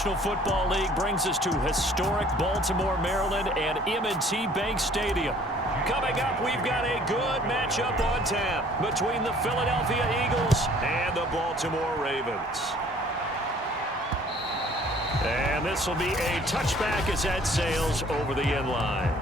National Football League brings us to historic Baltimore, Maryland, and M&T Bank Stadium. Coming up, we've got a good matchup on tap between the Philadelphia Eagles and the Baltimore Ravens. And this will be a touchback as that sails over the end line.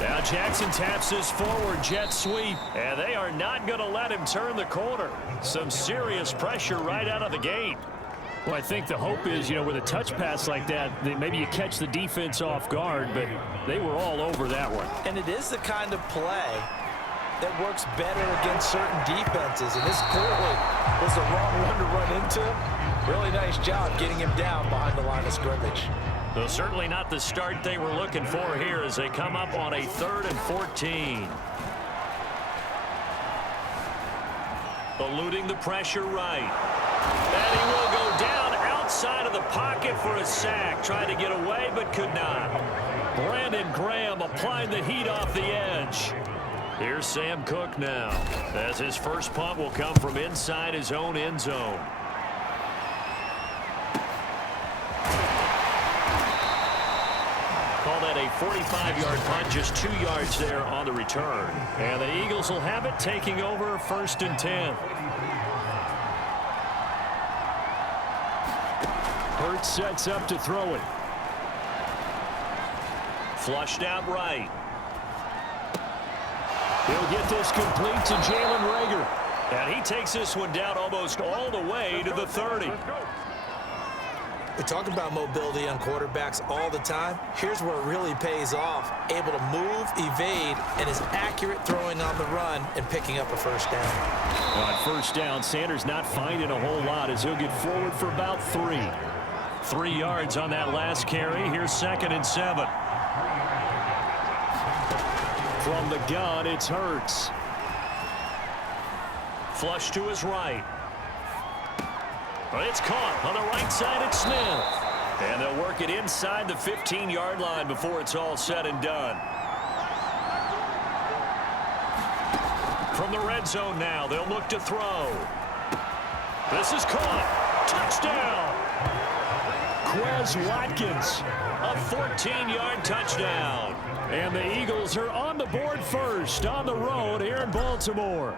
Now Jackson taps his forward jet sweep, and they are not going to let him turn the corner. Some serious pressure right out of the gate. Well, I think the hope is, with a touch pass like that, maybe you catch the defense off guard, but they were all over that one. And it is the kind of play that works better against certain defenses, and this clearly was the wrong one to run into. Really nice job getting him down behind the line of scrimmage. So certainly not the start they were looking for here as they come up on a 3rd and 14. Eluding the pressure right. And he will go down outside of the pocket for a sack. Tried to get away but could not. Brandon Graham applying the heat off the edge. Here's Sam Cook now, as his first punt will come from inside his own end zone. Call that a 45-yard punt, just 2 yards there on the return. And the Eagles will have it, taking over 1st and 10. Hurts sets up to throw it. Flushed out right. He'll get this complete to Jalen Reagor. And he takes this one down almost all the way to the 30. We talk about mobility on quarterbacks all the time. Here's where it really pays off. Able to move, evade, and is accurate throwing on the run and picking up a first down. On first down, Sanders not finding a whole lot as he'll get forward for about 3. 3 yards on that last carry. Here's 2nd and 7. From the gun, it's Hurts. Flush to his right. It's caught on the right side at Smith. And they'll work it inside the 15-yard line before it's all said and done. From the red zone now, they'll look to throw. This is caught. Touchdown. Quez Watkins, a 14-yard touchdown. And the Eagles are on the board first on the road here in Baltimore.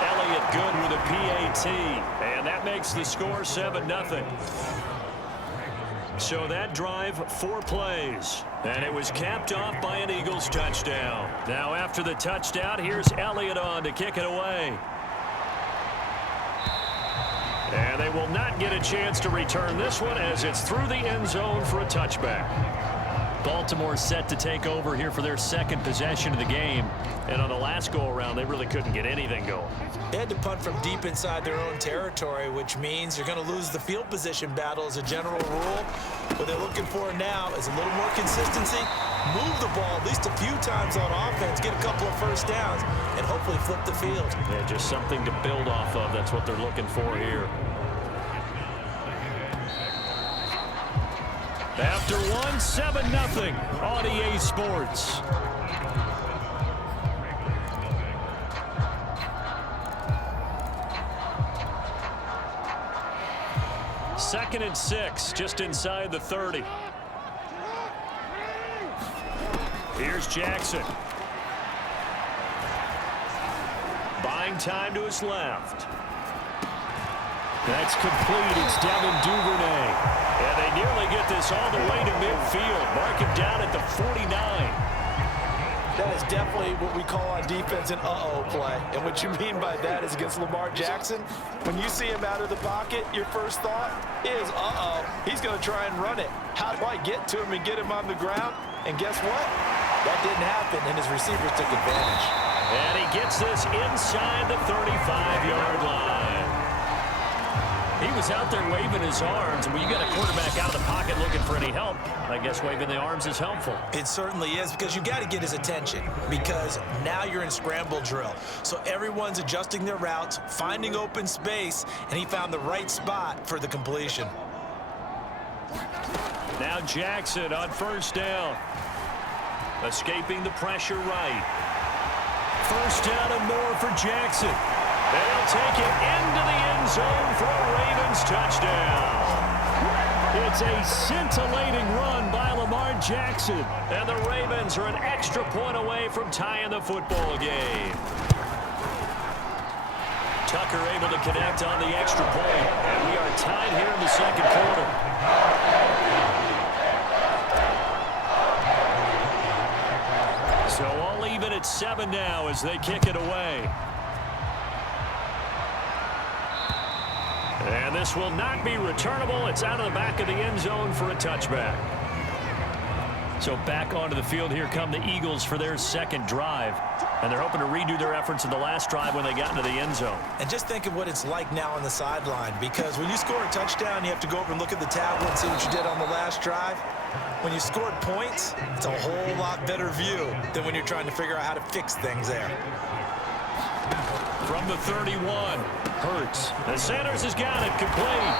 Elliott good with a PAT, and that makes the score 7-0. So that drive, 4 plays, and it was capped off by an Eagles touchdown. Now after the touchdown, here's Elliott on to kick it away. And they will not get a chance to return this one as it's through the end zone for a touchback. Baltimore set to take over here for their 2nd possession of the game. And on the last go-around, they really couldn't get anything going. They had to punt from deep inside their own territory, which means you're going to lose the field position battle as a general rule. What they're looking for now is a little more consistency, move the ball at least a few times on offense, get a couple of first downs, and hopefully flip the field. Yeah, just something to build off of. That's what they're looking for here. After 7-0 on EA Sports. Second and 6, just inside the 30. Here's Jackson. Buying time to his left. That's complete. It's Devin Duvernay. And they nearly get this all the way to midfield. Mark him down at the 49. That is definitely what we call on defense an uh-oh play. And what you mean by that is against Lamar Jackson, when you see him out of the pocket, your first thought is, uh-oh, he's going to try and run it. How do I get to him and get him on the ground? And guess what? That didn't happen, and his receivers took advantage. And he gets this inside the 35-yard line. He was out there waving his arms, and when you got a quarterback out of the pocket looking for any help, I guess waving the arms is helpful. It certainly is, because you got to get his attention, because now you're in scramble drill. So everyone's adjusting their routes, finding open space, and he found the right spot for the completion. Now Jackson on first down. Escaping the pressure right. First down and more for Jackson. They'll take it into the end zone for a Ravens touchdown. It's a scintillating run by Lamar Jackson. And the Ravens are an extra point away from tying the football game. Tucker able to connect on the extra point. And we are tied here in the second quarter. So all even at 7 now as they kick it away. And this will not be returnable. It's out of the back of the end zone for a touchback. So back onto the field here come the Eagles for their second drive. And they're hoping to redo their efforts in the last drive when they got into the end zone. And just think of what it's like now on the sideline, because when you score a touchdown, you have to go over and look at the tablet and see what you did on the last drive. When you scored points, it's a whole lot better view than when you're trying to figure out how to fix things there. From the 31, Hurts. And Sanders has got it complete.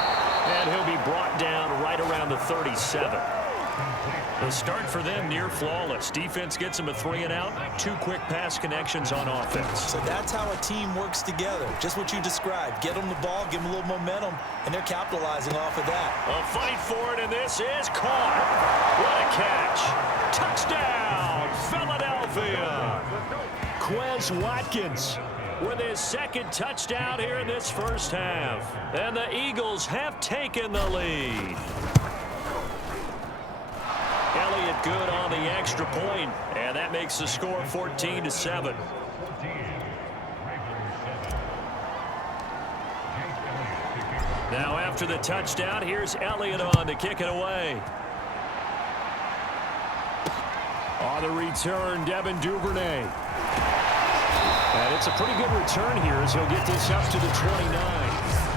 And he'll be brought down right around the 37. The start for them near flawless. Defense gets them a 3-and-out. 2 quick pass connections on offense. So that's how a team works together. Just what you described. Get them the ball, give them a little momentum, and they're capitalizing off of that. A fight for it, and this is caught. What a catch. Touchdown, Philadelphia. Quez Watkins with his second touchdown here in this first half. And the Eagles have taken the lead. Elliott good on the extra point, and that makes the score 14-7. Now after the touchdown, here's Elliott on to kick it away. On the return, Devin Duvernay. And it's a pretty good return here as he'll get this up to the 29.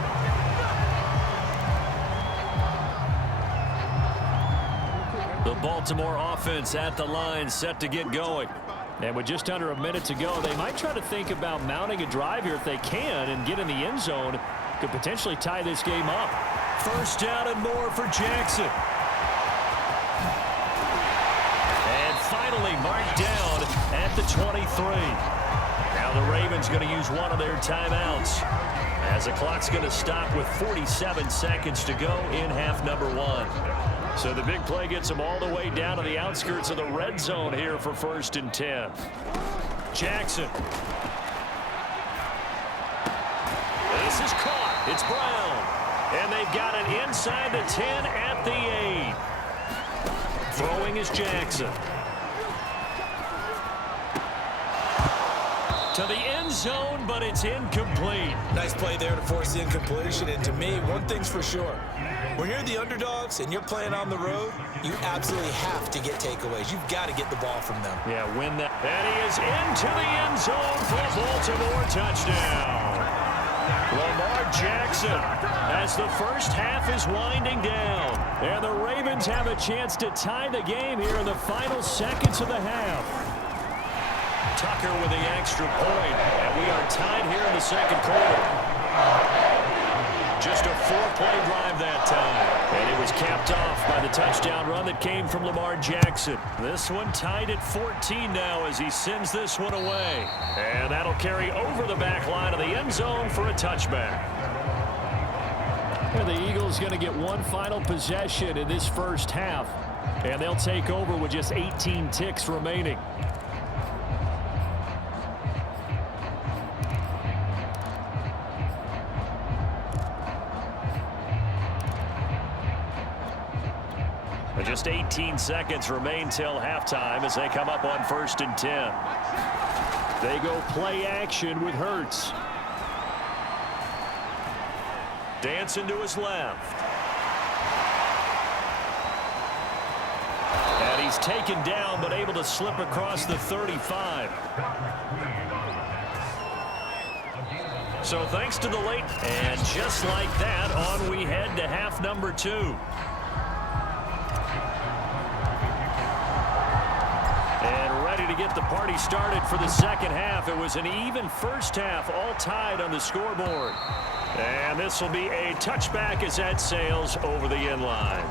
The Baltimore offense at the line set to get going. And with just under a minute to go, they might try to think about mounting a drive here if they can and get in the end zone. Could potentially tie this game up. First down and more for Jackson. And finally marked down at the 23. Now the Ravens going to use one of their timeouts as the clock's going to stop with 47 seconds to go in half number 1. So the big play gets them all the way down to the outskirts of the red zone here for 1st and 10. Jackson. This is caught. It's Brown. And they've got it inside the 10 at the 8. Throwing is Jackson. To the end zone, but it's incomplete. Nice play there to force the incompletion. And to me, one thing's for sure. When you're the underdogs and you're playing on the road, you absolutely have to get takeaways. You've got to get the ball from them. Yeah, win that. And he is into the end zone for a Baltimore touchdown. Lamar Jackson as the first half is winding down. And the Ravens have a chance to tie the game here in the final seconds of the half. Tucker with the extra point. And we are tied here in the second quarter. Just a 4-play drive that time. And it was capped off by the touchdown run that came from Lamar Jackson. This one tied at 14 now as he sends this one away. And that'll carry over the back line of the end zone for a touchback. And the Eagles going to get one final possession in this first half. And they'll take over with just 18 ticks remaining. Just 18 seconds remain till halftime as they come up on 1st and 10. They go play action with Hurts. Dancing to his left. And he's taken down but able to slip across the 35. So thanks to the late. And just like that, on we head to half number 2. To get the party started for the second half. It was an even first half, all tied on the scoreboard. And this will be a touchback as that sails over the end line.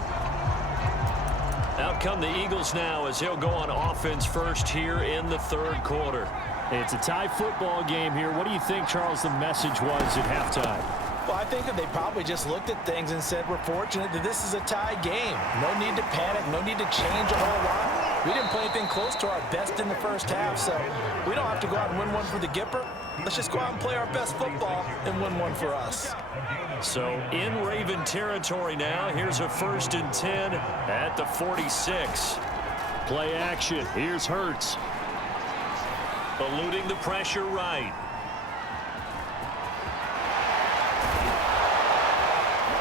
Out come the Eagles now as he'll go on offense first here in the third quarter. It's a tie football game here. What do you think, Charles, the message was at halftime? Well, I think that they probably just looked at things and said, we're fortunate that this is a tie game. No need to panic. No need to change a whole lot. We didn't play anything close to our best in the first half, so we don't have to go out and win one for the Gipper. Let's just go out and play our best football and win one for us. So in Raven territory now, here's a 1st and 10 at the 46. Play action. Here's Hurts. Eluding the pressure right.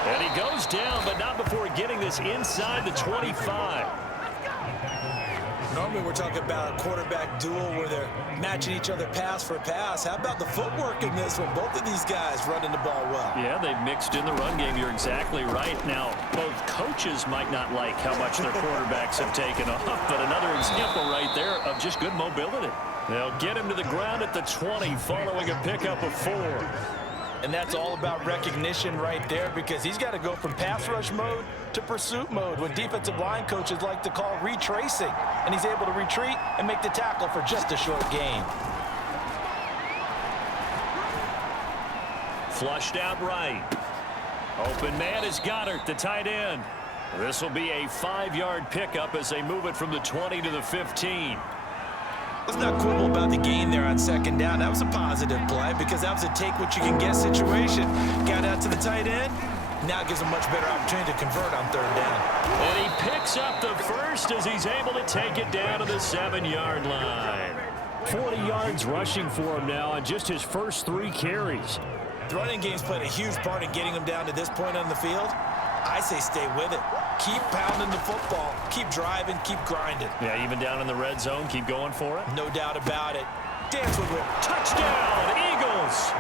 And he goes down, but not before getting this inside the 25. Normally we're talking about a quarterback duel where they're matching each other pass for pass. How about the footwork in this one? Both of these guys running the ball well. Yeah, they've mixed in the run game. You're exactly right. Now, both coaches might not like how much their quarterbacks have taken off, but another example right there of just good mobility. They'll get him to the ground at the 20 following a pickup of 4. And that's all about recognition right there because he's got to go from pass rush mode to pursuit mode, what defensive line coaches like to call retracing. And he's able to retreat and make the tackle for just a short gain. Flushed out right. Open man is Goddard, the tight end. This will be a 5-yard pickup as they move it from the 20 to the 15. Let's not quibble about the gain there on 2nd down. That was a positive play because that was a take-what-you-can-get situation. Got out to the tight end. Now it gives him much better opportunity to convert on 3rd down. And he picks up the first as he's able to take it down to the 7-yard line. 40 yards rushing for him now on just his first 3 carries. The running game's played a huge part in getting him down to this point on the field. I say stay with it. Keep pounding the football. Keep driving. Keep grinding. Yeah, even down in the red zone, keep going for it. No doubt about it. Dance with it. Touchdown, Eagles!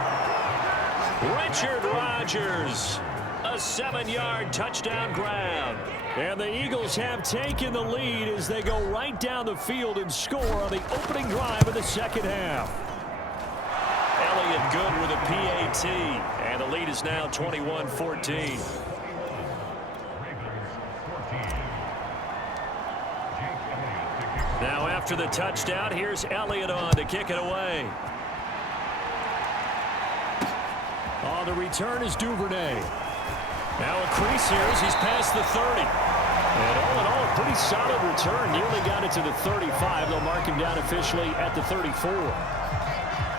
Richard Rodgers. A 7-yard touchdown grab. And the Eagles have taken the lead as they go right down the field and score on the opening drive of the second half. Elliott good with a PAT. And the lead is now 21-14. Now after the touchdown, here's Elliott on to kick it away. On the return is Duvernay. Now a crease here as he's past the 30. And all in all, a pretty solid return. Nearly got it to the 35. They'll mark him down officially at the 34.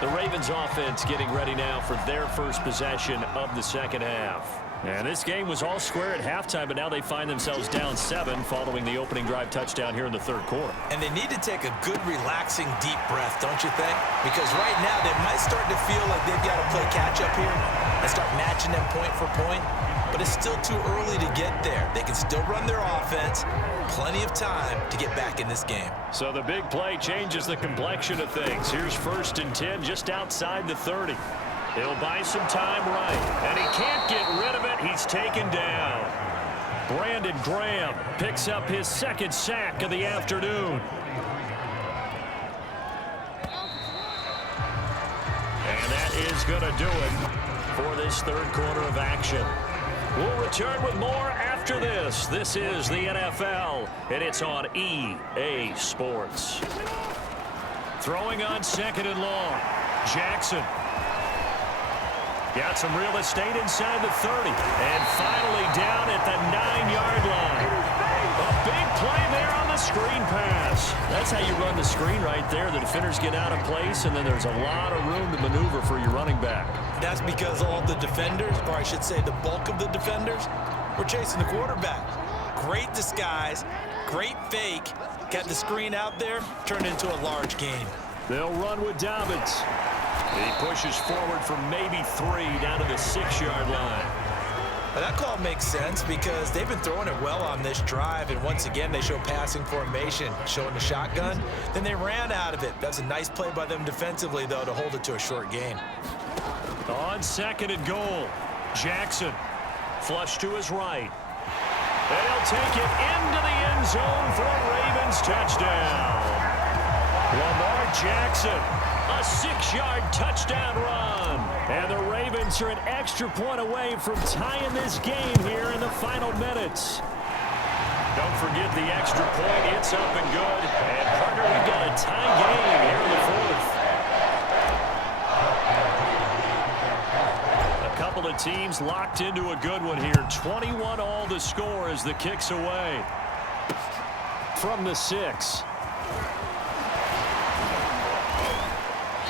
The Ravens offense getting ready now for their first possession of the second half. And this game was all square at halftime, but now they find themselves down 7 following the opening drive touchdown here in the third quarter. And they need to take a good, relaxing, deep breath, don't you think? Because right now they might start to feel like they've got to play catch-up here and start matching them point for point. But it's still too early to get there. They can still run their offense. Plenty of time to get back in this game. So the big play changes the complexion of things. Here's 1st and 10 just outside the 30. He'll buy some time right, and he can't get rid of it. He's taken down. Brandon Graham picks up his 2nd sack of the afternoon. And that is going to do it for this third quarter of action. We'll return with more after this. This is the NFL, and it's on EA Sports. Throwing on 2nd and long. Jackson. Got some real estate inside the 30. And finally down at the 9-yard line. A big play there on the screen pass. That's how you run the screen right there. The defenders get out of place, and then there's a lot of room to maneuver for your running back. That's because all the defenders, or I should say the bulk of the defenders, were chasing the quarterback. Great disguise, great fake. Got the screen out there, turned into a large gain. They'll run with Dobbins. He pushes forward from maybe 3 down to the 6-yard line. Well, that call makes sense because they've been throwing it well on this drive, and once again they show passing formation, showing the shotgun. Then they ran out of it. That's a nice play by them defensively, though, to hold it to a short gain. On 2nd and goal, Jackson flush to his right. And he'll take it into the end zone for a Ravens touchdown. Lamar Jackson, a 6-yard touchdown run. And the Ravens are an extra point away from tying this game here in the final minutes. Don't forget the extra point. It's up and good. And, partner, we've got a tie game here in the fourth. A couple of teams locked into a good one here. 21 all the score as the kick's away. From the 6.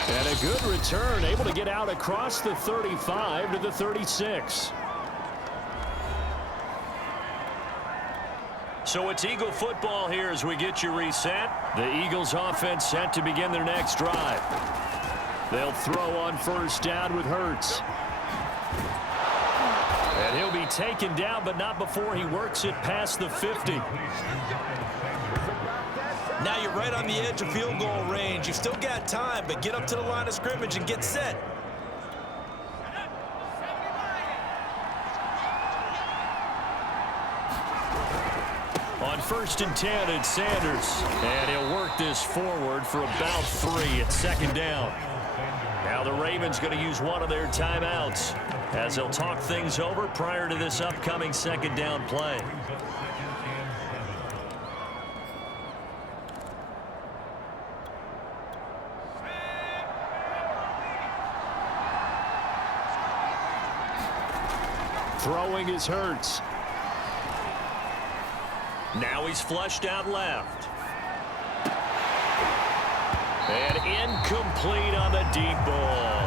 And a good return, able to get out across the 35 to the 36. So it's Eagle football here as we get you reset. The Eagles offense set to begin their next drive. They'll throw on first down with Hurts. And he'll be taken down, but not before he works it past the 50. Now you're right on the edge of field goal range. You've still got time, but get up to the line of scrimmage and get set. On 1st and 10, it's Sanders. And he'll work this forward for about 3 at 2nd down. Now the Ravens going to use one of their timeouts as they'll talk things over prior to this upcoming 2nd down play. Throwing is Hurts. Now he's flushed out left. And incomplete on the deep ball.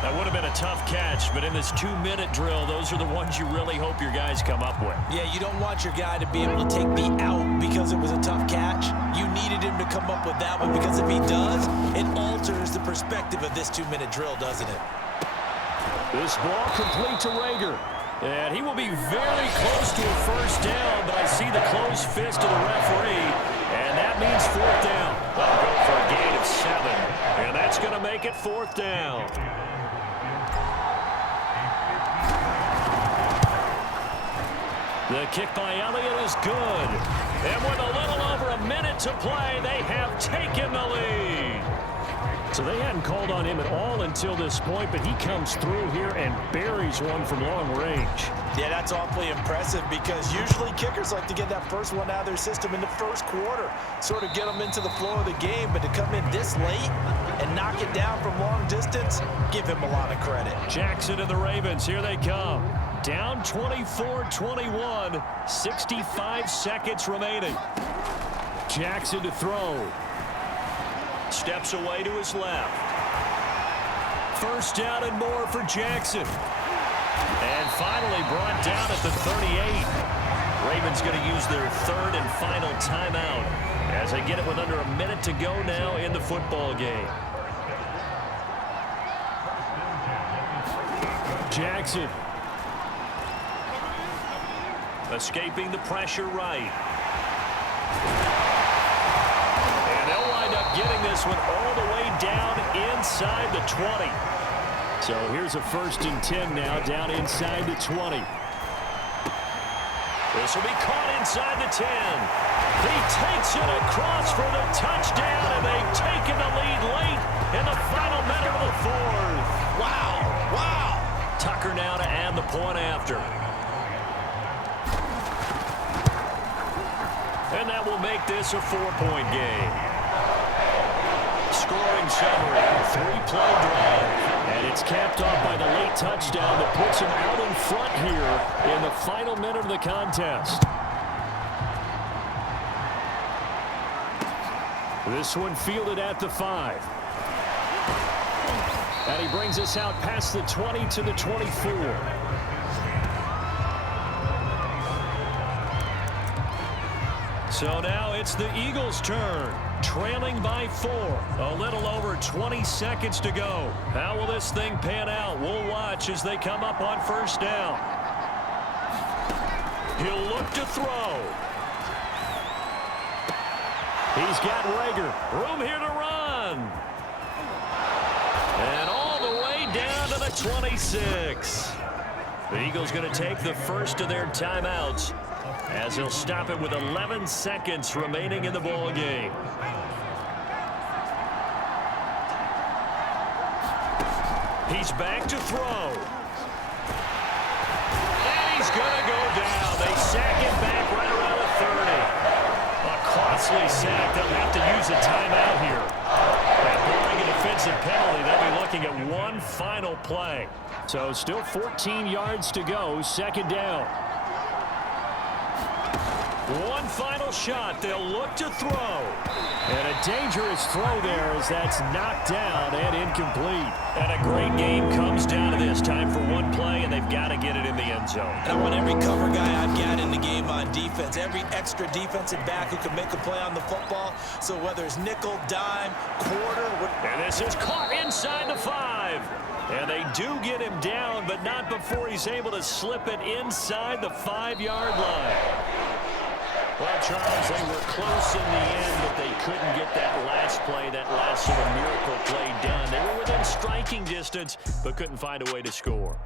That would have been a tough catch, but in this 2-minute drill, those are the ones you really hope your guys come up with. Yeah, you don't want your guy to be able to take the out because it was a tough catch. You needed him to come up with that one because if he does, it alters the perspective of this 2-minute drill, doesn't it? This ball complete to Rager. And he will be very close to a first down, but I see the closed fist of the referee, and that means 4th down. They'll go for a gain of 7, and that's going to make it 4th down. The kick by Elliott is good. And with a little over a minute to play, they have taken the lead. So they hadn't called on him at all until this point, but he comes through here and buries one from long range. Yeah, that's awfully impressive because usually kickers like to get that first one out of their system in the first quarter, sort of get them into the flow of the game, but to come in this late and knock it down from long distance, give him a lot of credit. Jackson and the Ravens, here they come. Down 24-21, 65 seconds remaining. Jackson to throw. Steps away to his left. First down and more for Jackson. And finally brought down at the 38. Ravens going to use their 3rd and final timeout as they get it with under a minute to go now in the football game. Jackson. Escaping the pressure right. Getting this one all the way down inside the 20. So here's a 1st and 10 now down inside the 20. This will be caught inside the 10. He takes it across for the touchdown, and they've taken the lead late in the final minute of the 4th. Wow, wow. Tucker now to add the point after. And that will make this a 4-point game. Scoring summary, 3-play drive, and it's capped off by the late touchdown that puts him out in front here in the final minute of the contest. This one fielded at the 5. And he brings us out past the 20 to the 24. So now it's the Eagles' turn. Trailing by 4. A little over 20 seconds to go. How will this thing pan out? We'll watch as they come up on first down. He'll look to throw. He's got Rager. Room here to run. And all the way down to the 26. The Eagles going to take the first of their timeouts as he'll stop it with 11 seconds remaining in the ball game. He's back to throw. And he's going to go down. They sack him back right around the costly sack. They'll have to use a timeout here. And barring a defensive penalty, they'll be looking at one final play. So still 14 yards to go, second down. One final shot. They'll look to throw. And a dangerous throw there as that's knocked down and incomplete. And a great game comes down to this. Time for one play, and they've got to get it in the end zone. And I want every cover guy I've got in the game on defense, every extra defensive back who can make a play on the football. So whether it's nickel, dime, quarter. And this is caught inside the 5. And they do get him down, but not before he's able to slip it inside the 5-yard line. Well, Charles, they were close in the end, but they couldn't get that last play, that last sort of miracle play done. They were within striking distance, but couldn't find a way to score.